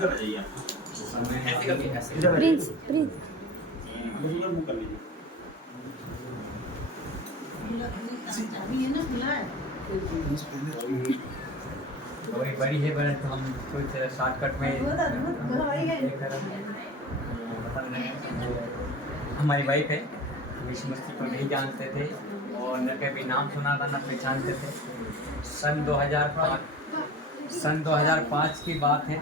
इधर आ जाइए आप। ऐसे करके ऐसे इधर आ प्रिंस जाइए। प्रिंस बस उधर मुंह कर लीजिए। वही बड़ी है बहन तो हम कुछ शॉर्टकट में हमारी वाइफ है, विष्णु मस्ती को नहीं जानते थे और न कभी नाम सुना था न पहचानते थे। सन 2005 की बात है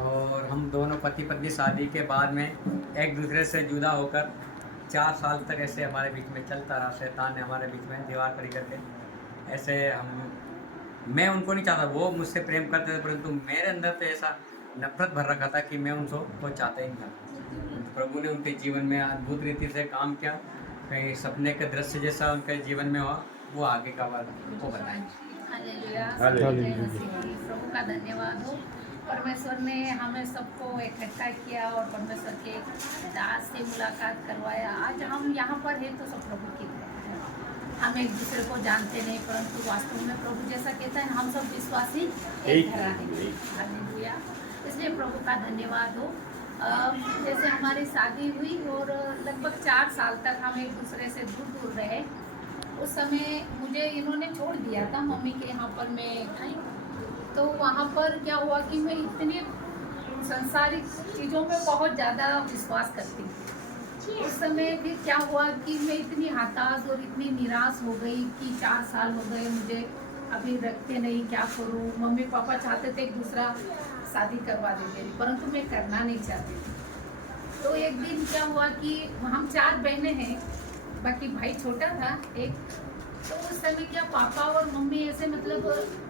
और हम दोनों पति पत्नी शादी के बाद में एक दूसरे से जुदा होकर 4 साल तक ऐसे हमारे बीच में चलता रहा। शैतान ने हमारे बीच में दीवार खड़ी करके ऐसे मैं उनको नहीं चाहता, वो मुझसे प्रेम करते थे, परंतु मेरे अंदर तो ऐसा नफरत भर रखा था कि मैं उनको वो चाहता ही नहीं था। प्रभु ने उनके जीवन में अद्भुत रीति से काम किया, कहीं सपने के दृश्य जैसा उनके जीवन में हुआ, वो आगे का बात उनको बताएंगे। प्रभु का धन्यवाद हो। परमेश्वर ने हमें सबको इकट्ठा किया और परमेश्वर के दास से मुलाकात करवाया। आज हम यहाँ पर हैं तो सब प्रभु की दया है। हम एक दूसरे को जानते नहीं, परंतु वास्तव में प्रभु जैसा कहता है हम सब विश्वासी एक घराने हैं। हालेलुया। इसलिए प्रभु का धन्यवाद हो। जैसे हमारी शादी हुई और लगभग 4 साल तक हम एक दूसरे से दूर दूर रहे। उस समय मुझे इन्होंने छोड़ दिया था, मम्मी के यहाँ पर मैं आई तो वहाँ पर क्या हुआ कि मैं इतनी संसारिक चीज़ों में बहुत ज़्यादा विश्वास करती थी। उस समय फिर क्या हुआ कि मैं इतनी हताश और इतनी निराश हो गई कि 4 साल हो गए मुझे अभी रखते नहीं, क्या करूँ। मम्मी पापा चाहते थे एक दूसरा शादी करवा देते, परंतु मैं करना नहीं चाहती थी। तो एक दिन क्या हुआ कि हम 4 बहनें हैं, बाकी भाई छोटा था एक। तो उस समय क्या पापा और मम्मी ऐसे मतलब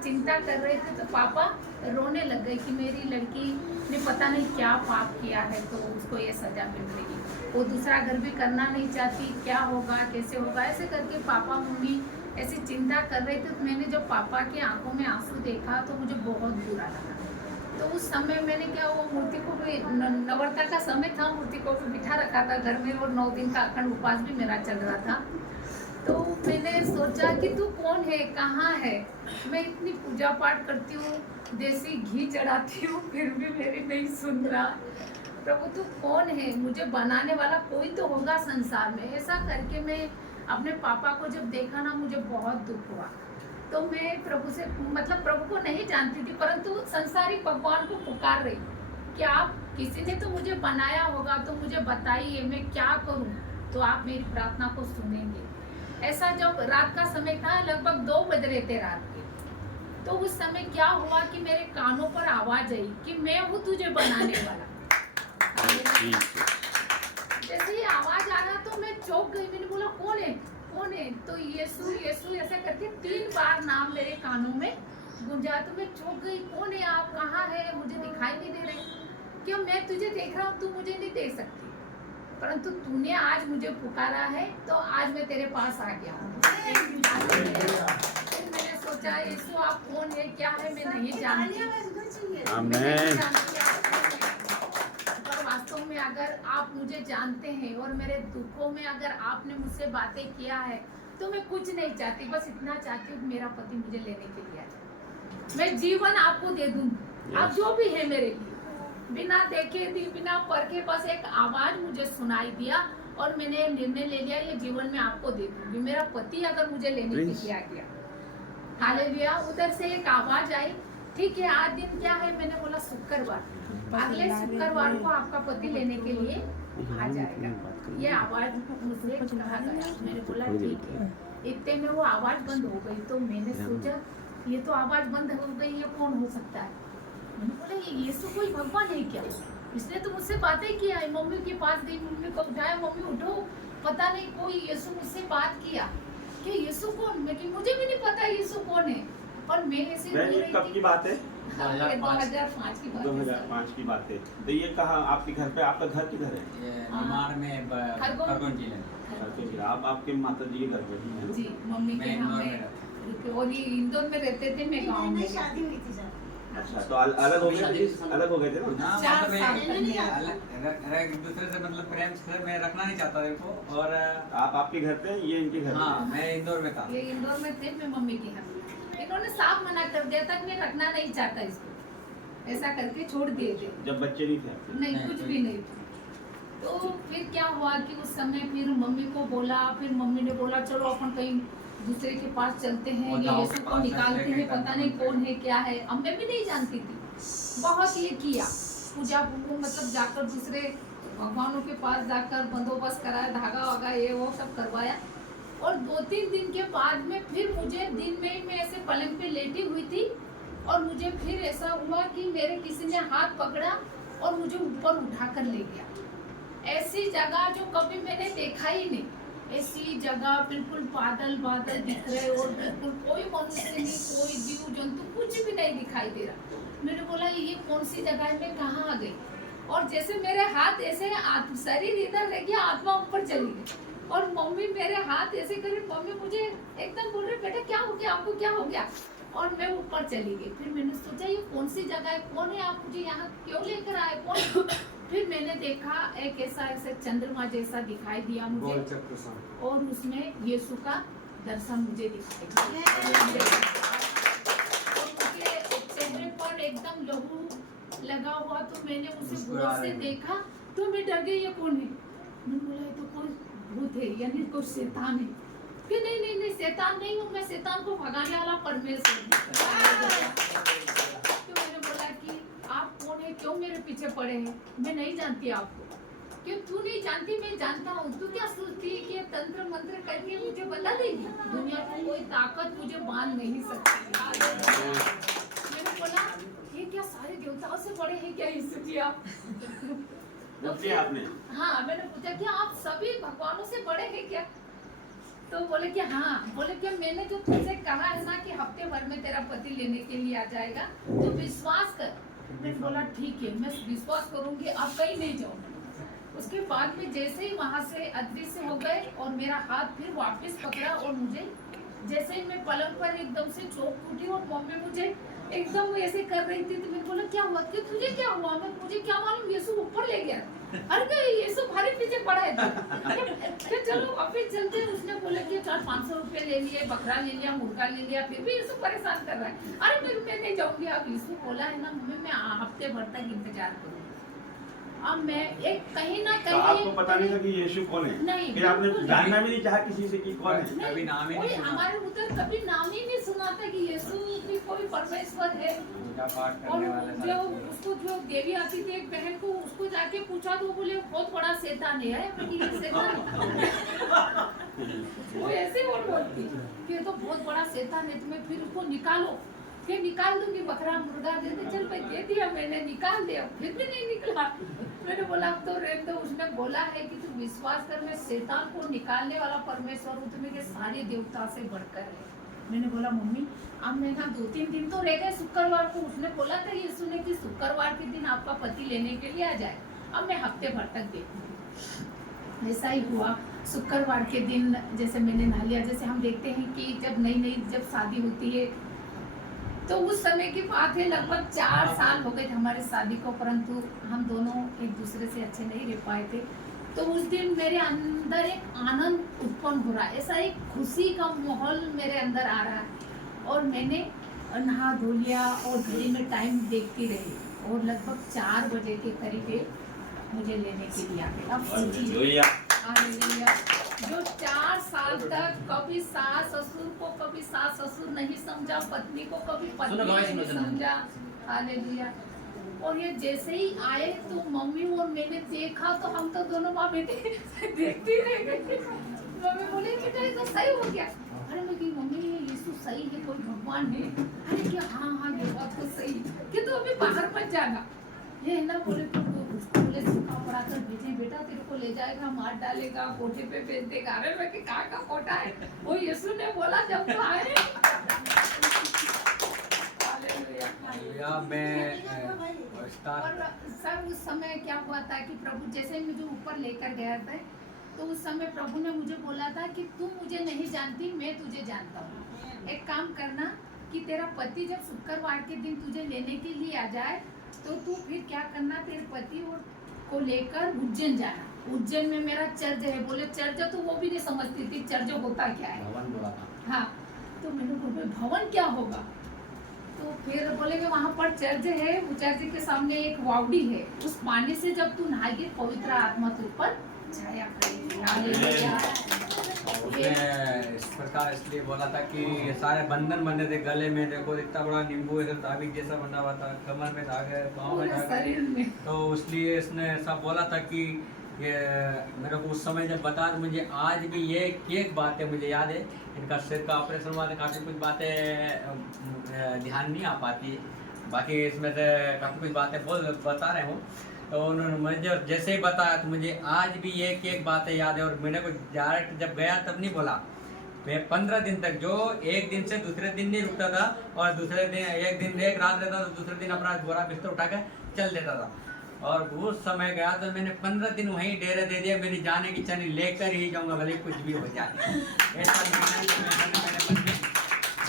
चिंता कर रहे थे, तो पापा रोने लग गए कि मेरी लड़की ने पता नहीं क्या पाप किया है तो उसको ये सज़ा मिल रही है। वो दूसरा घर भी करना नहीं चाहती, क्या होगा कैसे होगा, ऐसे करके पापा मम्मी ऐसी चिंता कर रहे थे। तो मैंने जब पापा की आंखों में आंसू देखा तो मुझे बहुत बुरा लगा। तो उस समय मैंने क्या, वो मूर्ति को भी नवरता का समय था, मूर्ति को भी बिठा रखा था घर में और 9 दिन का अखंड उपवास भी मेरा चल रहा था। तो मैंने सोचा कि तू कौन है, कहाँ है। मैं इतनी पूजा पाठ करती हूँ, देसी घी चढ़ाती हूँ, फिर भी मेरी नहीं सुन रहा। प्रभु तू कौन है, मुझे बनाने वाला कोई तो होगा संसार में। ऐसा करके मैं अपने पापा को जब देखा ना, मुझे बहुत दुख हुआ। तो मैं प्रभु से मतलब प्रभु को नहीं जानती थी, परंतु संसारिक भगवान को पुकार रही कि आप किसी ने तो मुझे बनाया होगा, तो मुझे बताइए मैं क्या करूं, तो आप मेरी प्रार्थना को सुनेंगे। ऐसा जब रात का समय था, लगभग 2 बज रहे थे रात के, तो उस समय क्या हुआ कि मेरे कानों पर आवाज आई कि मैं हूँ तुझे बनाने वाला। जैसे ये आवाज आया तो मैं चौंक गई। मैंने बोला कौन है कौन है, तो यीशु यीशु ऐसा करके 3 बार नाम मेरे कानों में गूंजा। तो मैं चौंक गई, कौन है आप, कहाँ है, मुझे दिखाई नहीं दे रहे। क्यों, मैं तुझे देख रहा हूँ, तू मुझे नहीं देख सकती, परंतु तूने आज मुझे पुकारा है तो आज मैं तेरे पास आ गया हूँ। मैंने सोचा यीशु आप कौन है, क्या है, मैं नहीं जानती। आमीन। पर वास्तव में अगर आप मुझे जानते हैं और मेरे दुखों में अगर आपने मुझसे बातें किया है तो मैं कुछ नहीं चाहती, बस इतना चाहती हूँ मेरा पति मुझे लेने के लिए आए। मैं जीवन आपको दे दूँ, आप जो भी है मेरे लिए। बिना देखे थी, बिना परखे, बस एक आवाज मुझे सुनाई दिया और मैंने निर्णय ले लिया ये जीवन में आपको दे दूंगी। मेरा पति अगर मुझे लेने के लिए आ गया, हालेलुया। उधर से एक आवाज आई, ठीक है आज दिन क्या है, मैंने बोला शुक्रवार, अगले शुक्रवार को आपका पति लेने के लिए आ जाएगा। ये आवाज मुझसे कहा गया। मैंने बोला ठीक है। इतने में वो आवाज बंद हो गई। तो मैंने सोचा ये तो आवाज बंद हो गई, ये कौन हो सकता है। मैंने बोला ये यीशु कोई भगवान है क्या, इसने तो मुझसे बातें किया है। मम्मी के पास गई, मम्मी को उठाया, मम्मी उठो, पता नहीं कोई यीशु मुझसे बात किया कि यीशु कौन, मैं कि मुझे भी नहीं पता यीशु कौन है। और मैं ऐसे बोल रही थी। कब की बात है? 2005 की बात है। 2005 की बात है। तो ये कहाँ आपके घर पे, आपका घर किधर है? ये निमाड़ में खरगोन जिले में। आप आपके माता जी के घर पे हैं? जी, मम्मी के यहाँ में, और ये इंदौर में रहते थे, मैं गाँव में। शादी हुई थी सर। अच्छा, तो अलग हो गए, अलग हो गए थे ना? मतलब एक दूसरे से मतलब प्रेम से मैं रखना नहीं चाहता देखो। और आप आपके घर पे, ये इनके घर पे? हाँ, मैं इंदौर में था। ये इंदौर में थे, मैं मम्मी के यहाँ। इन्होंने साफ मना कर दिया था कि मैं रखना नहीं चाहता इसको। ऐसा करके छोड़ दिए थे। जब बच्चे नहीं थे आपके? नहीं, कुछ भी नहीं था। तो फिर क्या हुआ कि उस समय फिर मम्मी को बोला, फिर मम्मी ने बोला चलो अपन कहीं दूसरे के पास चलते हैं, ये यीशु को निकालते हैं, पता नहीं कौन है क्या है। अब मैं भी नहीं जानती थी, बहुत ये किया पूजा, मतलब जाकर दूसरे भगवानों के पास जाकर बंदोबस्त कराया, धागा वागा ये वो सब करवाया। और 2-3 दिन के बाद में फिर मुझे दिन में ही मैं ऐसे पलंग पे लेटी हुई थी और मुझे फिर ऐसा हुआ कि मेरे किसी ने हाथ पकड़ा और मुझे ऊपर उठा कर ले गया। ऐसी जगह जो कभी मैंने देखा ही नहीं, ऐसी जगह बिल्कुल बादल बादल दिख रहे और बिल्कुल कोई मनुष्य नहीं, कोई जीव जंतु कुछ भी नहीं दिखाई दे रहा। मैंने बोला ये कौन सी जगह है, मैं कहाँ आ गई। और जैसे मेरे हाथ ऐसे शरीर इधर रह गया, आत्मा ऊपर चली गई और मम्मी मेरे हाथ ऐसे करे, मम्मी मुझे एकदम बोल रहे बेटा क्या हो गया, आपको क्या हो गया। और मैं ऊपर चली गई। फिर मैंने सोचा ये कौन सी जगह है, कौन है, आप मुझे यहाँ क्यों लेकर आए, कौन। फिर मैंने देखा एक ऐसे चंद्रमा जैसा दिखाई दिया मुझे और उसमें यीशु का दर्शन मुझे दिखाई दिया। और मुझे चेहरे पर एकदम लहू लगा हुआ, तो मैंने उसे गौर से देखा तो मैं डर गई, ये कौन है। मैंने बोला ये तो कोई भूत है, यानी कोई शैतान है। कि नहीं नहीं नहीं शैतान नहीं हूँ मैं, शैतान को भगाने वाला परमेश्वर हूँ। तो मैंने बोला कि आप कौन है, क्यों मेरे पीछे पड़े हैं, मैं नहीं जानती आपको। क्यों तू नहीं जानती, मैं जानता हूँ। तू क्या सोचती है कि तंत्र मंत्र करके मुझे बता देगी, दुनिया की कोई ताकत मुझे बांध नहीं सकती। मैंने बोला ये क्या सारे देवताओं से बड़े हैं क्या यीशु जी आप। पूछे आपने? हाँ, मैंने पूछा कि आप सभी भगवानों से बड़े हैं क्या। तो बोले कि हाँ। बोले कि मैंने जो तुमसे कहा है ना कि हफ्ते भर में तेरा पति लेने के लिए आ जाएगा, तो विश्वास कर। मैंने बोला ठीक है मैं विश्वास करूंगी, आप कहीं नहीं जाओ। उसके बाद में जैसे ही वहां से अदृश्य हो गए और मेरा हाथ फिर वापस पकड़ा और मुझे जैसे ही मैं पलंग पर एकदम से चौंक उठी और मम्मी मुझे एकदम ऐसे कर रही थी। तो मैंने बोला क्या हुआ, कि तुझे क्या हुआ। मैं मुझे क्या मालूम, यीशु ऊपर ले गया। अरे यीशु भारी पीछे पड़ा है। तो चलो वापिस चलते हैं। उसने बोला कि 400-500 रुपए ले लिए, बकरा ले लिया, मुर्गा ले लिया, फिर भी यीशु परेशान कर रहा है। अरे मैं नहीं जाऊंगी। अब यीशु बोला है ना मम्मी मैं हफ्ते भर तक इंतजार करूंगी। अब मैं एक कहीं ना कहीं, तो आपको पता नहीं था कि यीशु कौन है? नहीं, फिर आपने जानना भी नहीं चाहा किसी से कि कौन है? कभी नाम ही नहीं सुना। हमारे उधर कभी नाम ही नहीं सुना था कि यीशु भी कोई परमेश्वर है। पूजा पाठ और करने वाले जो उसको जो देवी आती थी एक बहन को, उसको जाके पूछा तो बोले बहुत बड़ा शैतान है। वो ऐसे बोलती कि ये तो बहुत बड़ा शैतान है, तुम्हें फिर उसको निकालो। फिर निकाल दूंगी, बकरा मुर्गा दे दे। चल भाई दे दिया मैंने, निकाल दिया, फिर भी नहीं निकला। मैंने बोला अब तो रहने दो। उसने बोला है कि तू विश्वास कर, मैं शैतान को निकालने वाला परमेश्वर हूँ, तुम्हें के सारे देवता से बढ़कर है। मैंने बोला मम्मी अब मैं ना 2-3 दिन तो रह गए। शुक्रवार को उसने बोला था यीशु ने कि शुक्रवार के दिन आपका पति लेने के लिए आ जाए। अब मैं हफ्ते भर तक देखूंगी। ऐसा ही हुआ। शुक्रवार के दिन जैसे मैंने नहा लिया, जैसे हम देखते हैं कि जब नई जब शादी होती है तो उस समय की बात है, लगभग 4 साल हो गए थे हमारे शादी को, परंतु हम दोनों एक दूसरे से अच्छे नहीं रह पाए थे। तो उस दिन मेरे अंदर एक आनंद उत्पन्न हो रहा है, ऐसा एक खुशी का माहौल मेरे अंदर आ रहा है। और मैंने नहा धो लिया और घड़ी में टाइम देखती रही और लगभग 4 बजे के करीब मुझे लेने के लिए आ गए। अब सोचिए जो 4 साल तक कभी सास ससुर को, कभी सास ससुर नहीं समझा, पत्नी को कभी पत्नी नहीं समझा। हालेलुया। और ये जैसे ही आए तो मम्मी और मैंने देखा तो हम तो दोनों माँ बेटे देखती रह गई। मम्मी बोले बेटा ये तो सही हो गया। अरे मैं कही मम्मी ये यीशु सही है, कोई भगवान है। अरे क्या हाँ ये बात तो सही, कि तो अभी बाहर मत जाना। ये है ना बोले तो उसको बोले सूखा पड़ा कर भेजे, बेटा तेरे को ले जाएगा, मार डालेगा, कोठे पे भेज देगा। अरे मैं कि कहाँ का कोठा है, वो यीशु ने बोला जब तो आए। और सर उस समय क्या हुआ था कि प्रभु जैसे मुझे ऊपर लेकर गया था तो उस समय प्रभु ने मुझे बोला था कि तू मुझे नहीं जानती, मैं तुझे जानता हूँ। एक काम करना कि तेरा पति जब शुक्रवार के दिन तुझे लेने के लिए आ जाए तो तू फिर क्या करना, तेरे पति और को लेकर उज्जैन जाना। उज्जैन में मेरा चर्च है। बोले चर्च, तो वो भी नहीं समझती थी चर्च होता क्या है। भवन बोला था। हाँ, तो मैंने बोला भवन क्या होगा। तो फिर बोले कि वहाँ पर चर्च है, वो चर्च के सामने एक वावड़ी है, उस पानी से जब तू नहाएगी पवित्र आत्मा तुझ पर छाया करेगी। हालेलुया। उसने इस प्रकार इसलिए बोला था कि ये सारे बंधन बंधे थे गले में, देखो इतना बड़ा नींबू है ताबीज जैसा बना हुआ था, कमर में धागे, पाँव में पूरे धागे, शरीर में। तो इसलिए इसने ऐसा बोला था कि ये मेरे को उस समय जब बता तो मुझे आज भी ये एक बात है मुझे याद है, इनका सिर का ऑपरेशन हुआ था, काफ़ी कुछ बातें ध्यान नहीं आ पाती, बाकी इसमें से काफ़ी कुछ बातें बता रहे हूँ। तो उन्होंने मुझे जैसे ही बताया तो मुझे आज भी एक बातें याद है, और मैंने को डायरेक्ट जब गया तब नहीं बोला, मैं 15 दिन तक जो एक दिन से दूसरे दिन नहीं रुकता था, और दूसरे दिन एक रात रहता तो दूसरे दिन अपना बोरा बिस्तर उठा कर चल देता था। और उस समय गया तो मैंने 15 दिन वहीं डेरे दे दिया, मेरी जाने की चनी लेकर ही जाऊंगा भले कुछ भी हो जाए, ऐसा मैंने मन में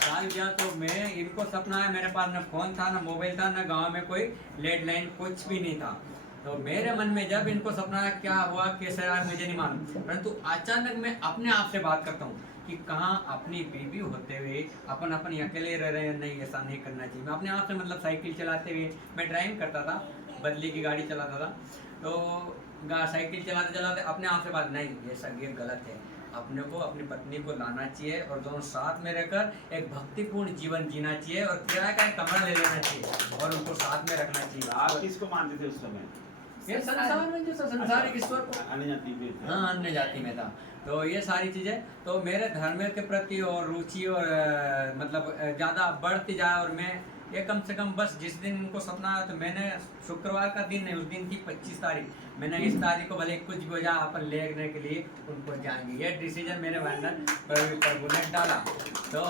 डाल दिया। तो मैं इनको सपना है, मेरे पास न फोन था, न मोबाइल था, न गांव में कोई लैंडलाइन कुछ भी नहीं था। तो मेरे मन में जब इनको सपना है क्या हुआ कैसे आया मुझे नहीं मालूम, परंतु अचानक मैं अपने आप से बात करता हूँ कि कहाँ अपनी बीवी होते हुए अपन अकेले रह रहे हैं, नहीं ऐसा नहीं करना चाहिए। मैं अपने आप से मतलब साइकिल चलाते हुए, मैं ड्राइविंग करता था, बदली की गाड़ी चलाता था, तो साइकिल चलाते चलाते अपने आप से बात, नहीं ये सब ये गलत है, अपने को अपनी पत्नी को लाना चाहिए और दोनों साथ में रहकर एक भक्तिपूर्ण जीवन जीना चाहिए, और किराए का एक कमरा ले लेना चाहिए और उनको साथ में रखना चाहिए। आप किसको मानते थे उस समय? ये संसार में जो संसारिक ईश्वर को, अन्य जाति में था। हाँ अन्य जाति में था। तो ये सारी चीज़ें तो मेरे धर्म के प्रति और रुचि और मतलब ज़्यादा बढ़ती जाए, और मैं ये कम से कम बस जिस दिन इनको सपना आया तो मैंने शुक्रवार का दिन है, उस दिन की 25 तारीख, मैंने इस तारीख को भले कुछ भी हो जाए अपन लेने के लिए उनको जाएंगे, ये डिसीजन मेरे अंदर प्रभु ने डाला। तो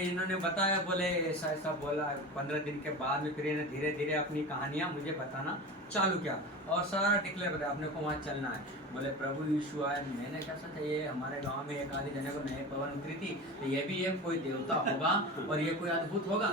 इन्होंने बताया, बोले ऐसा ऐसा बोला। 15 दिन के बाद में फिर इन्हें धीरे धीरे अपनी कहानियाँ मुझे बताना चालू किया और सारा डिक्लेयर बताया अपने को वहाँ चलना है। बोले प्रभु यीशु आए, मैंने क्या सोचा ये हमारे गांव में एक आधे जने को नए पवन उतरी थी, तो ये भी एक कोई देवता होगा और ये कोई अद्भुत होगा,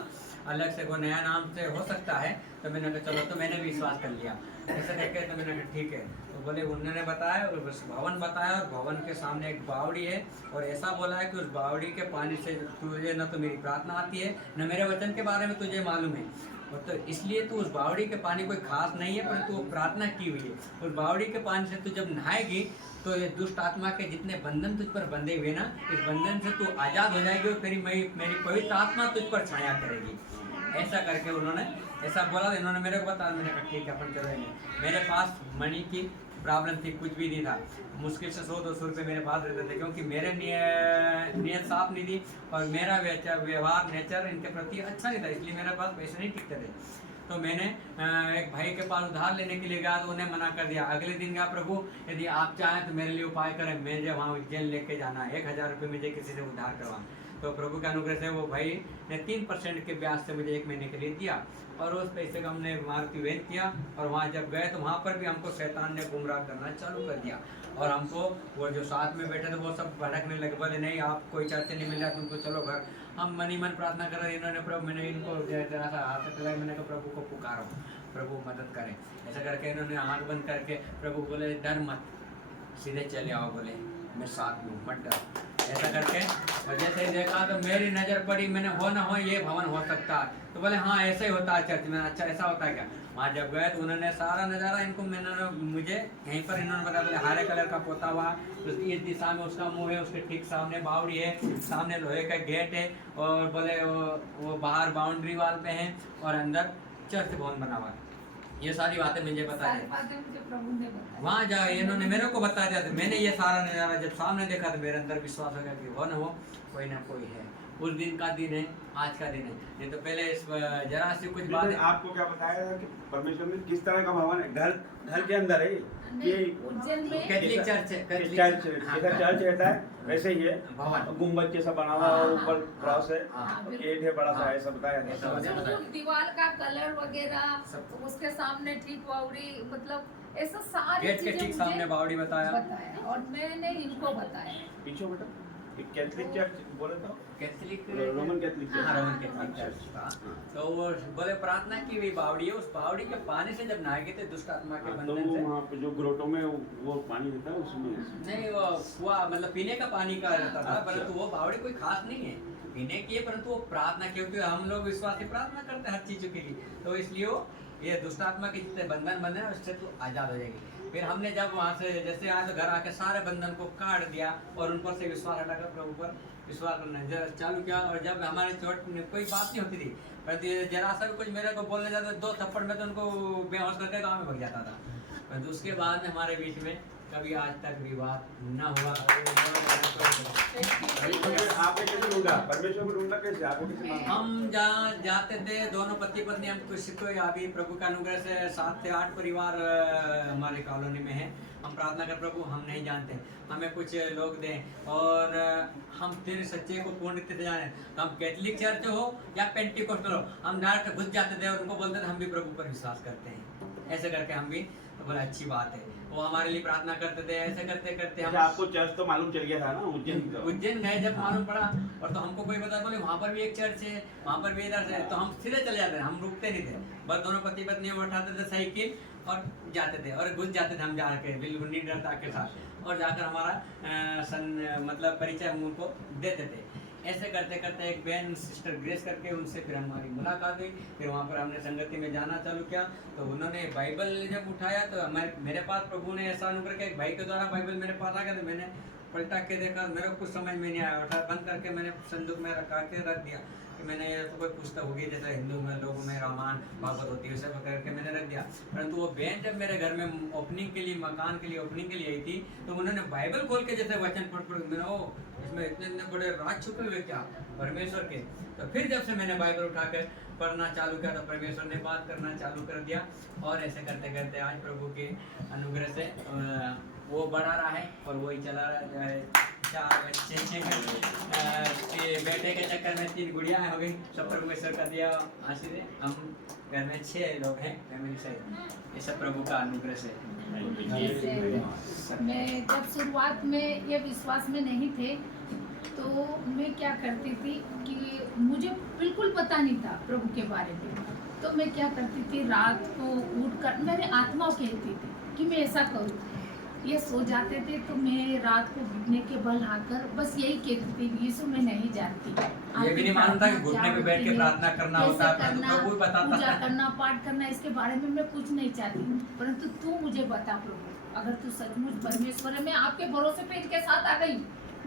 अलग से कोई नया नाम से हो सकता है। तो मैंने कहा चलो, तो मैंने भी विश्वास कर लिया ऐसे देखे। तो मैंने कहा ठीक है। तो बोले उन्होंने बताया और उस भवन बताया, और भवन के सामने एक बावड़ी है, और ऐसा बोला है कि उस बावड़ी के पानी से तुझे न तो मेरी प्रार्थना आती है न मेरे वचन के बारे में तुझे मालूम है, और तो इसलिए तू उस बावड़ी के पानी कोई खास नहीं है, परंतु वो प्रार्थना की हुई है। उस बावड़ी के पानी से तू जब नहाएगी तो ये दुष्ट आत्मा के जितने बंधन तुझ पर बंधे हुए ना, इस बंधन से तू आज़ाद हो जाएगी और तेरी मेरी पवित्र आत्मा तुझ पर छाया करेगी। ऐसा करके उन्होंने ऐसा बोला। इन्होंने मेरे को बताया, मैंने कहा ठीक है अपन चलेंगे। मेरे पास मनी की प्रॉब्लम थी, कुछ भी नहीं था, मुश्किल से 100-200 रुपये मेरे पास रहते थे, क्योंकि मेरे नीयत साफ नहीं थी और मेरा व्यवहार नेचर इनके प्रति अच्छा नहीं था, इसलिए मेरे पास पैसे नहीं टिकते थे। तो मैंने एक भाई के पास उधार लेने के लिए गया तो उन्हें मना कर दिया। अगले दिन गया, प्रभु यदि आप चाहें तो मेरे लिए उपाय करें, मुझे वहाँ उज्जैन लेके जाना है, 1000 रुपये मुझे किसी से उधार करवा। तो प्रभु के अनुग्रह से वो भाई ने 3% के ब्याज से मुझे 1 महीने के लिए दिया, और उस पैसे का हमने मारुति वैन किया। और वहाँ जब गए तो वहाँ पर भी हमको शैतान ने गुमराह करना चालू कर दिया, और हमको वो जो साथ में बैठे थे वो सब भड़कने लगे, बोले नहीं आप कोई चर्चा नहीं मिल रहा तुमको, चलो घर। हम मन ही मन प्रार्थना कर रहे। इन्होंने प्रभु, मैंने इनको जरा सा हाथ चलाया, मैंने कहा प्रभु को पुकारो, प्रभु मदद करें। ऐसा करके इन्होंने आँख बंद करके प्रभु बोले डर मत, सीधे चले आओ, बोले मैं साथ में हूँ, मत डर। ऐसा करके और जैसे ही देखा तो मेरी नज़र पड़ी, मैंने हो ना हो ये भवन हो सकता है। तो बोले हाँ ऐसे ही होता है चर्च में। अच्छा ऐसा होता है क्या? वहाँ जब गए तो उन्होंने सारा नज़ारा इनको मुझे यहीं पर इन्होंने बताया, बोले हरे कलर का पोता हुआ, इस दिशा में उसका मुंह है, उसके ठीक सामने बावड़ी है, सामने लोहे का गेट है, और बोले वो बाहर बाउंड्री वाल पे है, और अंदर चर्च भवन बना हुआ है। ये सारी बातें मुझे बताई, वहाँ जाए इन्होंने मेरे को बता दिया। तो मैंने ये सारा नज़ारा जब सामने देखा तो मेरे अंदर विश्वास हो गया कि वो न हो कोई ना कोई है। उस दिन का दिन है, आज का दिन है। नहीं तो पहले इस जरा सी कुछ बात आपको क्या बताया कि परमेश्वर में किस तरह का भवन है? घर के अंदर है ये कैथलिक चर्च है, चर्च चर्च रहता है वैसे ही है, भवन गुम्बद जैसा बना हुआ है, ऊपर क्रॉस है, गेट है बड़ा सा, ऐसा बताया। दीवार का कलर वगैरह उसके सामने ठीक बावड़ी, मतलब ऐसा सारी गेट के ठीक सामने बावड़ी बताया, और मैंने इनको बताया। पीछे बेटा कैथलिक चर्च बोले तो कैथलिक रोमन कैथलिक चर्च, हाँ रोमन कैथलिक चर्च था। तो वो बोले प्रार्थना की हुई बावड़ी है, उस बावड़ी के पानी से जब नहाए गए थे दुष्ट आत्मा के बंधन से, वहाँ पे जो ग्रोटो में वो पानी रहता है उसमें नहीं वो कुआ मतलब पीने का पानी का रहता था, परंतु वो बावड़ी कोई खास नहीं है। विनय किए, परंतु वो प्रार्थना, क्योंकि हम लोग विश्वासी प्रार्थना करते हैं हर चीज़ों के लिए, तो इसलिए वो ये दुष्ट आत्मा के जितने बंधन बंधे हैं उससे तो आज़ाद हो जाएगी। फिर हमने जब वहाँ से जैसे आए तो घर आके सारे बंधन को काट दिया और उन पर से विश्वास हटाकर प्रभु पर विश्वास करना चालू किया। और जब हमारे चोट कोई बात नहीं होती थी, परंतु जरा सा भी कुछ मेरे को बोलने जाता 2 थप्पड़ में तो उनको बेहोश करके गाँव में भाग जाता था। परंतु उसके बाद में हमारे बीच में कभी आज तक विवाद न हुआ। आपने कैसे ढूंढा, परमेश्वर को ढूंढा कैसे, आपको कैसे मालूम? हम जहाँ जाते थे दोनों पति पत्नी, हम किसी को अभी प्रभु का अनुग्रह से 7 से 8 परिवार हमारे कॉलोनी में है। हम प्रार्थना कर प्रभु हम नहीं जानते, हमें कुछ लोग दें और हम तेरे सच्चे को पूर्ण रीति से जाने। तो हम कैथलिक चर्च हो या पेंटिकोस्टल हो, हम डायरेक्ट घुस जाते थे और उनको बोलते थे हम भी प्रभु पर विश्वास करते हैं। ऐसे करके हम भी तो बोला अच्छी बात है, वो हमारे लिए प्रार्थना करते थे। ऐसे करते करते हम आपको चर्च तो मालूम चल गया था ना, उज्जैन गए जब मालूम पड़ा, और तो हमको कोई बता बोले वहाँ पर भी एक चर्च है, वहाँ पर भी इधर से, तो हम सीधे चले जाते थे, हम रुकते नहीं थे। बस दोनों पति पत्नी उठाते थे साइकिल और जाते थे और घुस जाते थे हम जाके बिल्कुल निडरता के साथ, और जाकर हमारा मतलब परिचय हम उनको देते थे। ऐसे करते करते एक बहन सिस्टर ग्रेस करके उनसे फिर हमारी मुलाकात हुई। फिर वहाँ पर हमने संगति में जाना चालू किया, तो उन्होंने बाइबल जब उठाया तो मेरे पास प्रभु ने ऐसा अनुग्रह किया, एक भाई के द्वारा बाइबल मेरे पास आ गया, तो मैंने पलटा के देखा, मेरे को कुछ समझ में नहीं आया, उठा बंद करके मैंने संदूक में रखा के रख दिया कि मैंने ये तो कोई पुस्तक होगी जैसे हिंदू में लोगों में रामायण भागवत होती है, उसे पकड़ के मैंने रख दिया। परंतु वो बहन जब मेरे घर में ओपनिंग के लिए, मकान के लिए ओपनिंग के लिए आई थी, तो उन्होंने बाइबल खोल के जैसे वचन पढ़ मेरा ओ इसमें इतने बड़े राज छुपे हुए क्या परमेश्वर के। तो फिर जब से मैंने बाइबल उठाकर पढ़ना चालू किया तो परमेश्वर ने बात करना चालू कर दिया, और ऐसे करते करते आज प्रभु के अनुग्रह से वो बढ़ा रहा है और वही चला रहा है। 4 बच्चे बेटे के चक्कर में 3 गुड़िया हो गई, सब परमेश्वर का दिया आशीष है। हम घर में 6 लोग हैं फैमिली से, ये सब प्रभु का अनुग्रह से। मैं जब शुरुआत में ये विश्वास में नहीं थे तो मैं क्या करती थी कि मुझे बिल्कुल पता नहीं था प्रभु के बारे में, तो मैं क्या करती थी रात को उठकर मेरे आत्मा कहती थी कि मैं ऐसा करूँ। ये सो जाते थे तो मैं रात को घुटने के बल आकर बस यही कहती थी यीशु मैं नहीं जानती। ये भी नहीं मालूम था कि घुटने पे बैठ के प्रार्थना करना होता है, प्रभु बताता था। पूजा करना, पाठ करना, इसके बारे में मैं कुछ नहीं चाहती, परंतु तू मुझे बता प्रभु, अगर तू सचमुच परमेश्वर है, मैं आपके भरोसे पे इनके साथ आ गई,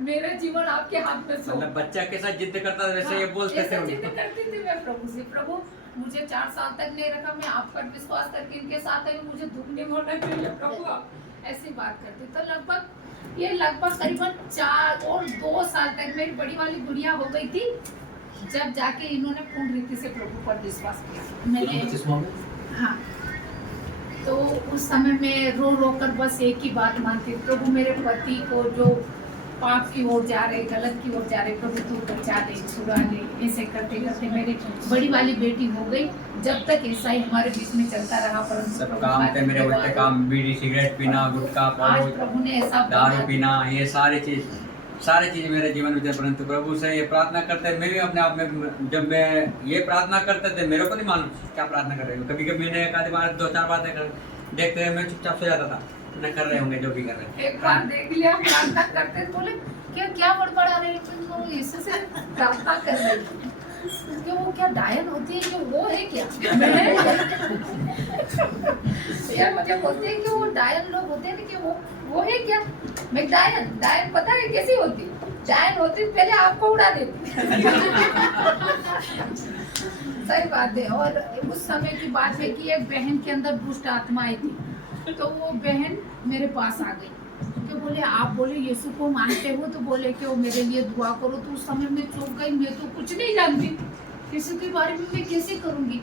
मेरा जीवन आपके हाथ में सौंप। मतलब बच्चा के साथ जिद करता था वैसे ये बोलते थे, जिद करती थी मैं प्रभु से, प्रभु मुझे 4 साल तक नहीं रखा, मैं आप पर विश्वास करके इनके साथ आई, मुझे दुख नहीं होना चाहिए प्रभु, आप ऐसी बात करती। तो लगभग करीबन 4 और 2 साल तक मेरी बड़ी वाली गुड़िया हो गई थी, जब जाके इन्होंने पूर्ण रीति से प्रभु पर विश्वास किया। मैंने हाँ, तो उस समय में रो रो कर बस एक ही बात मानती, प्रभु मेरे पति को जो पाप की ओर जा रहे, गलत की ओर जा रहे, प्रभु तू बचा दे, छुड़ा ले। ऐसे करते करते मेरी बड़ी वाली बेटी हो गई। जब तक ऐसा ही हमारे बीच में चलता रहा, परंतु सब काम थे मेरे उल्टे काम, बीड़ी सिगरेट पीना, गुटखा आज प्रभु ने ऐसा दारू पीना, ये सारी चीज मेरे जीवन में थे। परंतु प्रभु से ये प्रार्थना करते मैं भी अपने आप में, जब मैं ये प्रार्थना करते थे मेरे को नहीं मालूम क्या प्रार्थना कर रहे हो। कभी कभी मैंने 2-4 बातें देखते मैं चुपचाप सो जाता था, न कर रहे होंगे जो भी कर रहे हैं। एक बार देख लिया प्रार्थना करते बोले क्या बड़बड़ा रहे हो, यीशु से प्रार्थना कर रहे कि वो क्या डायन होती है कि वो है क्या यार मुझे बोलते हैं कि वो डायन लोग होते हैं कि वो है क्या। मैं डायन पता है कैसी होती, डायन होती पहले आपको उड़ा देती सही बात है। और उस समय की बात है कि एक बहन के अंदर दुष्ट आत्मा आई थी, तो वो बहन मेरे पास आ गई कि बोले आप बोले यीशु को मानते हो, तो बोले कि वो मेरे लिए दुआ करो। तो उस समय मैं चौंक गई, मैं तो कुछ नहीं जानती यीशु के बारे में, मैं कैसे करूँगी।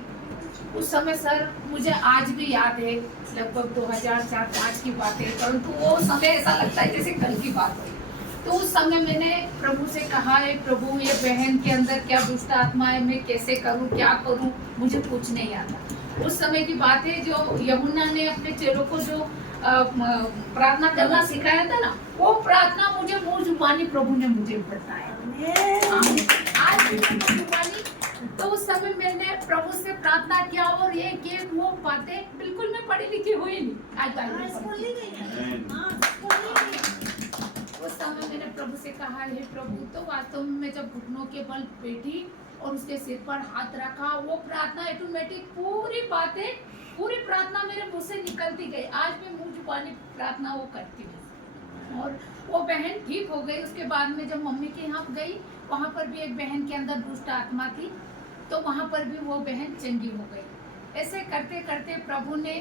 उस समय सर मुझे आज भी याद है, लगभग 2004-5 की बात है, परंतु वो समय ऐसा लगता है जैसे कल की बात हुई। तो उस समय मैंने प्रभु से कहा है प्रभु ये बहन के अंदर क्या दुष्ट आत्मा है, मैं कैसे करूँ, क्या करूँ, मुझे कुछ नहीं आता। उस समय की बात है जो यमुना ने अपने चेलों को जो प्रार्थना करना सिखाया था ना, वो प्रार्थना मुझे मुँह जुबानी प्रभु ने मुझे बताया आज जुबानी। तो उस समय मैंने प्रभु से प्रार्थना किया और ये वो बातें बिल्कुल मैं पढ़ी लिखी हुई नहीं, आज उस समय मैंने प्रभु से कहा, हे प्रभु, तो वास्तव में मैं जब घुटनों के बल बैठी और उसके सिर पर हाथ रखा, वो प्रार्थना ऑटोमेटिक पूरी प्रार्थना मेरे मुंह से निकलती गई। आज भी मुंह जुबानी प्रार्थना वो करती हूँ। और वो बहन ठीक हो गई। उसके बाद में जब मम्मी के यहाँ गई, वहाँ पर भी एक बहन के अंदर दुष्ट आत्मा थी, तो वहाँ पर भी वो बहन चंगी हो गई। ऐसे करते करते प्रभु ने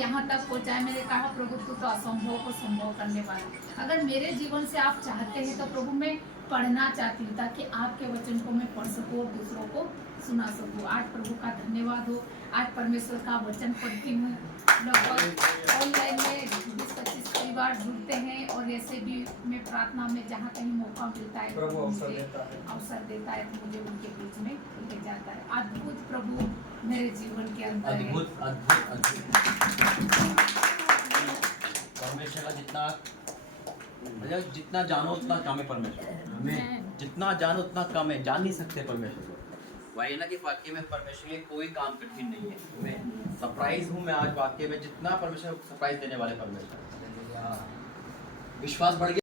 यहाँ तक पहुँचाया। मैंने कहा, प्रभु तू तो असंभव को संभव करने वाला, अगर मेरे जीवन से आप चाहते हैं तो प्रभु मैं पढ़ना चाहती हूँ, ताकि आपके वचन को मैं पढ़ सकूँ और दूसरों को सुना सकूँ। आज प्रभु का धन्यवाद हो, आज परमेश्वर का वचन पढ़ती हूँ। लगभग ऑनलाइन में 20-25 परिवार जुड़ते हैं, और ऐसे भी मैं प्रार्थना में जहाँ कहीं मौका मिलता है प्रभु अवसर देता है तो मुझे उनके बीच में लेके जाता है। अद्भुत प्रभु मेरे जीवन के अंदर है। अद्भुत परमेश्वर का जितना जानो उतना कम है। परमेश्वर जितना जानो उतना कम है, जान नहीं सकते परमेश्वर को। वही ना कि वाकई में परमेश्वर के कोई काम कठिन नहीं है। मैं सरप्राइज हूँ, मैं आज वाकई में जितना परमेश्वर सरप्राइज देने वाले परमेश्वर, विश्वास बढ़ गया।